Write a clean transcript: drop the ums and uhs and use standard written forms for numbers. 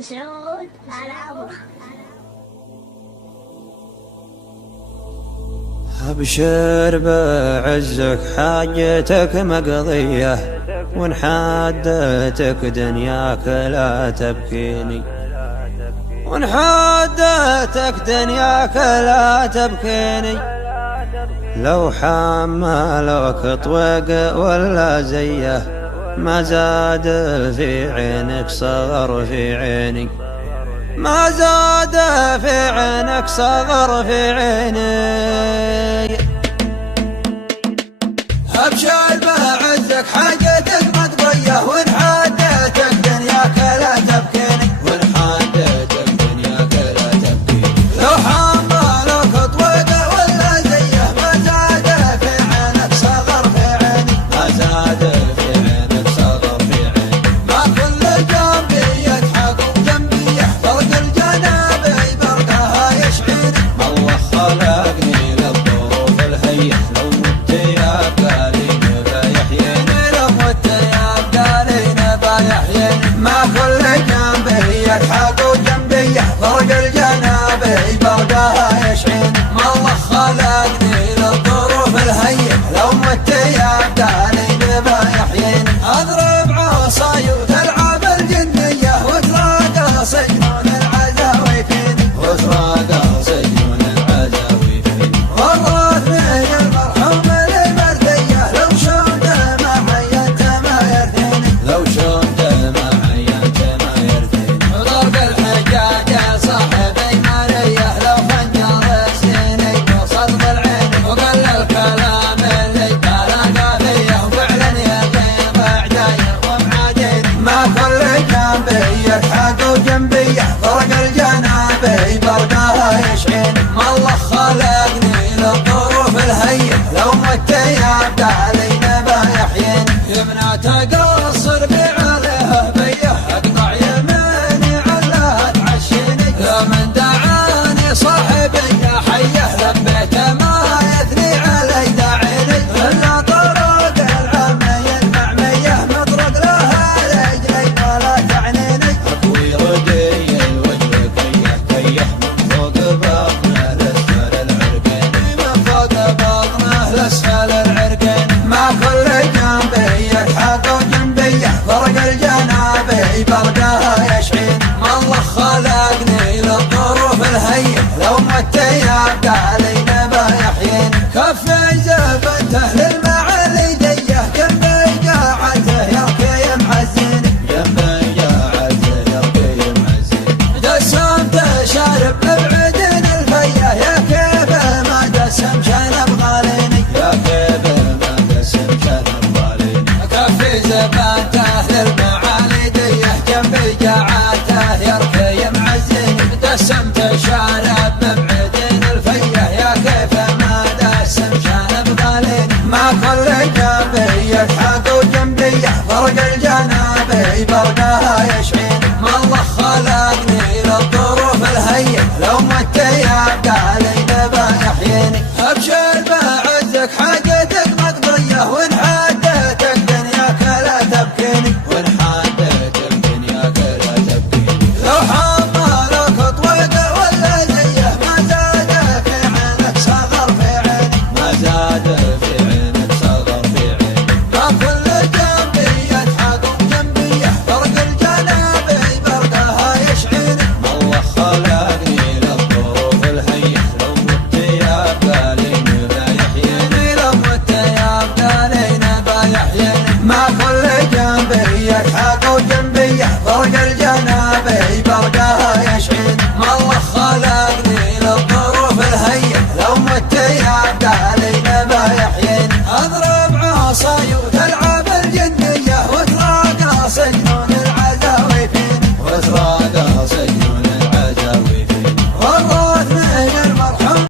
سعود على عمره. أبشر بعزك حاجتك مقضية، وإن حادتك دنياك لا تبكيني، وإن حادتك دنياك لا تبكيني. لو حملوك طوق ولا زيه، ما زاد في عينك صغر في عيني، ما زاد في عينك صغر في عيني. أبشر بعزك حاجتك مقضية، وإن حادتك دنياك لا تبكيني، وإن حادتك دنياك لا تبكيني. لو حملوك طوق ولا زيه، ما زاد في عينك صغر في عيني، ما زاد في عينك صغر في عيني. ما كل جنبي يضحك وجنبي يحفظ الجنابي برقها يشعرني. الله خلقني للظروف الهيئة، لو مت يا قالين بيحييني، لو مت يا قالين بيحييني. ما كل جنبي يضحك وجنبي يحفظ الجنابي برقها يشعرني. الله خلقني للظروف الهيئة، لو مت يا قالين بيحييني. اضرب عصاي وتلعب الجنية، وتراقى سجنون العزاوي فيني، وتراقى سجنون العزاوي فيني. والله من المرحوم المرثية، لو شفت ما عينت ما يرثيني، لو شفت ما عينت ما يرثيني. ضرب الحجاج يا صاحبي مالية، لو خنجر سنيني وصدق العين، وقل الكلام اللي بلاقى فيه، وفعلا يقيم عجاير ومعادين. ما كل جنبي يضحك وجنبي يحفرق الجنابي برقها يشعين. الله خلقني للظروف الهيئة، لو مت يبقى علينا بيحيين. يمنى تقصر بعليها بيه، اقطع يميني علىها تعشيني. يا من دعاني صاحبي يا حيه، لبيت ما يثني علي داعيني. الا طرق العمي المعميه، مطرق لها رجلي ولا تعنيني. اكوي ردي الوجه كيه كيه، من فوق بطنه لاسفل العرقين، من فوق بطنه لاسفل العرقين. ما كل جنبي يضحك وجنبي يحفرق الجنابي برقها يشعين. الله خلقني للظروف الهيئة، لو مت يبقى علينا بيحيين. كفي زبنته للمعالي ديه، جنبي قاعته يركي محزيني، جنبي قاعته يركي محزيني. دسمته شارب ببعدين الفيه، يا كيف ما دسم شنب غاليني، يا كيف ما دسم شنب غاليني. كفي زبنته للمعالي ديه، جنبي قاعته